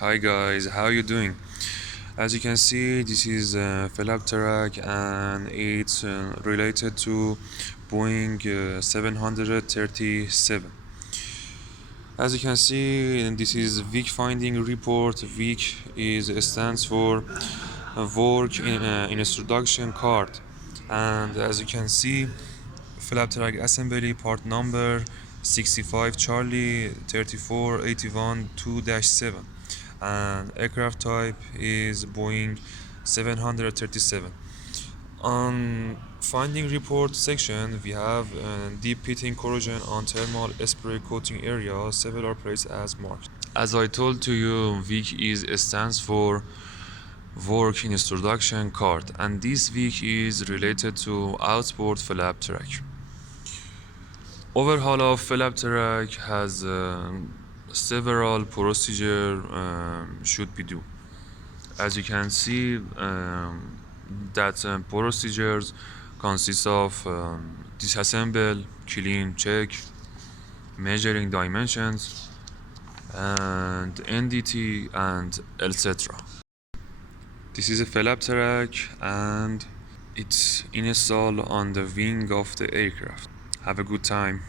Hi guys, how you doing? As you can see, this is flap track and it's related to Boeing 737. As you can see, this is weak finding report. Weak is stands for work instruction card, and as you can see, flap track assembly part number 65 Charlie 3481 2-7, and aircraft type is Boeing 737. On finding report section, we have deep pitting corrosion on thermal spray coating area, several places as marked. As I told to you, week is stands for work introduction card, and this week is related to outboard flap track. Overhaul of flap track has several procedure should be done. As you can see, that procedures consist of disassemble, clean, check, measuring dimensions, and NDT, and etc. This is a flap track and it's installed on the wing of the aircraft. Have a good time.